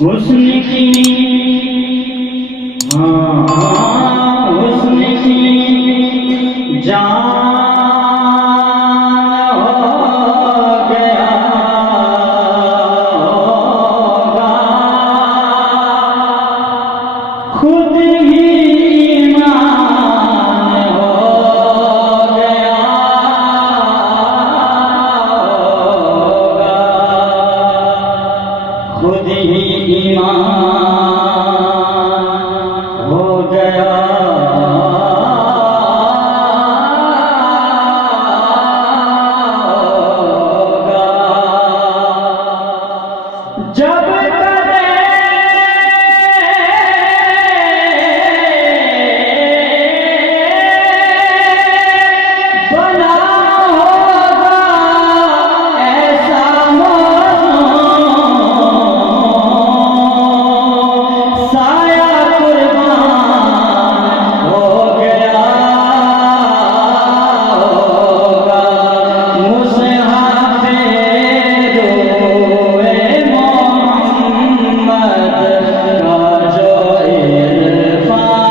हुस्न की हुस्न की जान हो गया होगा, खुद ही ईमान हो गया होगा, खुद ही ईमान हो गया। जब बना होगा ऐसा मौसम, साया कुर्बान हो गया होगा, मुसहाफ़े रोए मोहम्मद का जो इरफान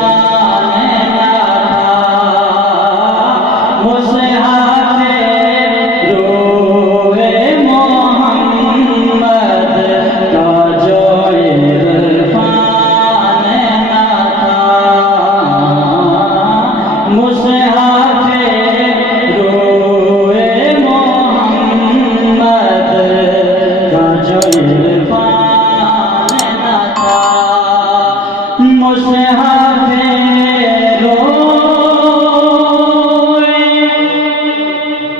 न था, मुसहाफ़े रोए मोहम्मद का जो इरफान न था, मुसहाफ़े रोए मोहम्मद का जो इरफान न था, मुसहाफ़े रोए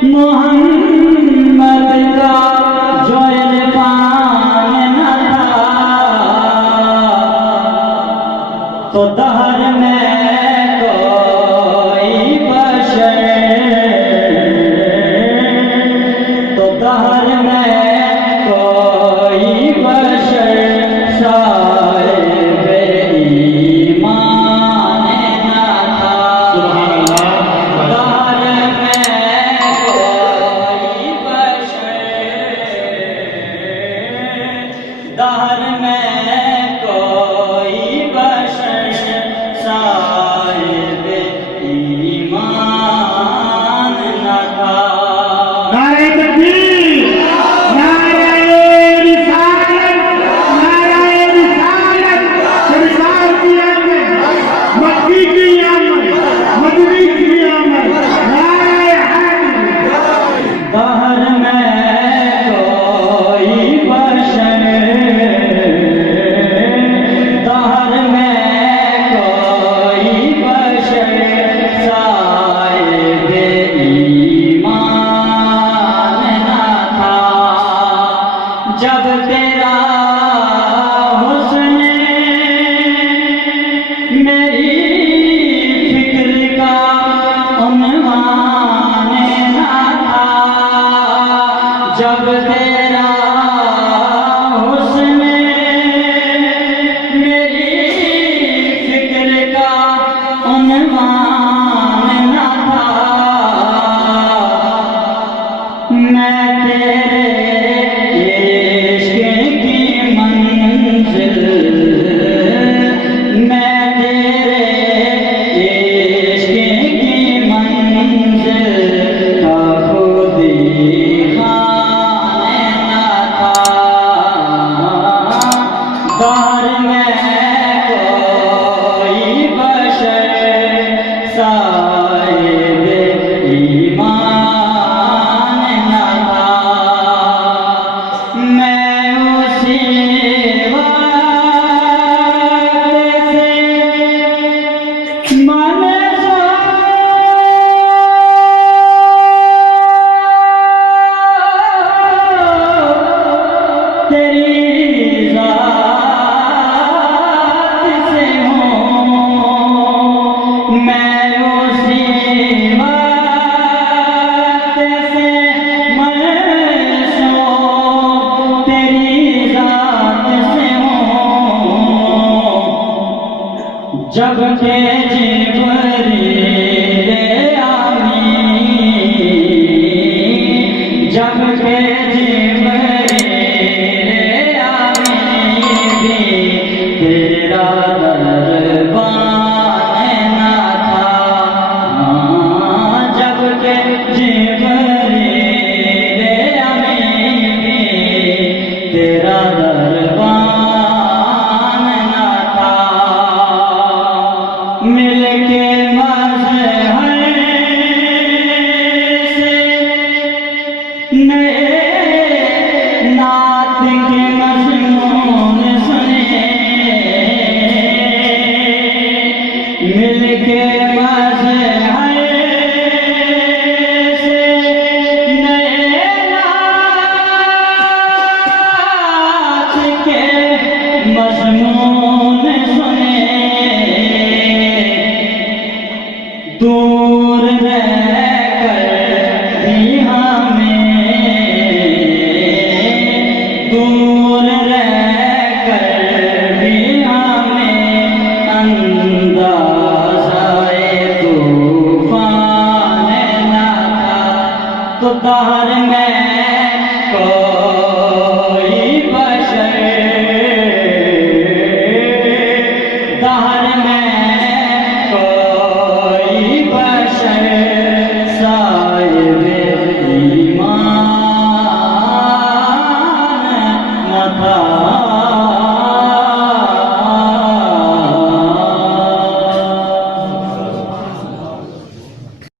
मोहम्मद का जो इरफान न था, तो दहर में कोई बशर, तो दहर में कोई बशर साहिब ईमान न था। दहर में कोई बशर, दहर में कोई बशर साहिब ईमान न था। नारे तकबीर, नारे रिसालत, नारे रिसालत, सरकार की आमद, मक्की की आमद, मदनी की आमद, नारे हैदर। दहर में कोई बशर, दहर में कोई बशर साहिब ईमान न था। जब तेरा हुस्न मेरी फिक्र का उन्वान न था, जब तेरा हुस्न मेरी फिक्र का उन्वान न था, मैं तेरे इश्क की मंजिल, मैं तेरे इश्क की मंजिल का खुदी खाने न था। दहर में कोई बशर साहिब ईमान न था, मैं उसी वक्त से मन तेरी ज़ात से हूँ, मैं उसी वक्त से मनसूब तेरी ज़ात से हूँ, जब के जिब्रील आमीन, जब के जिब्रील आमीन तो दार में को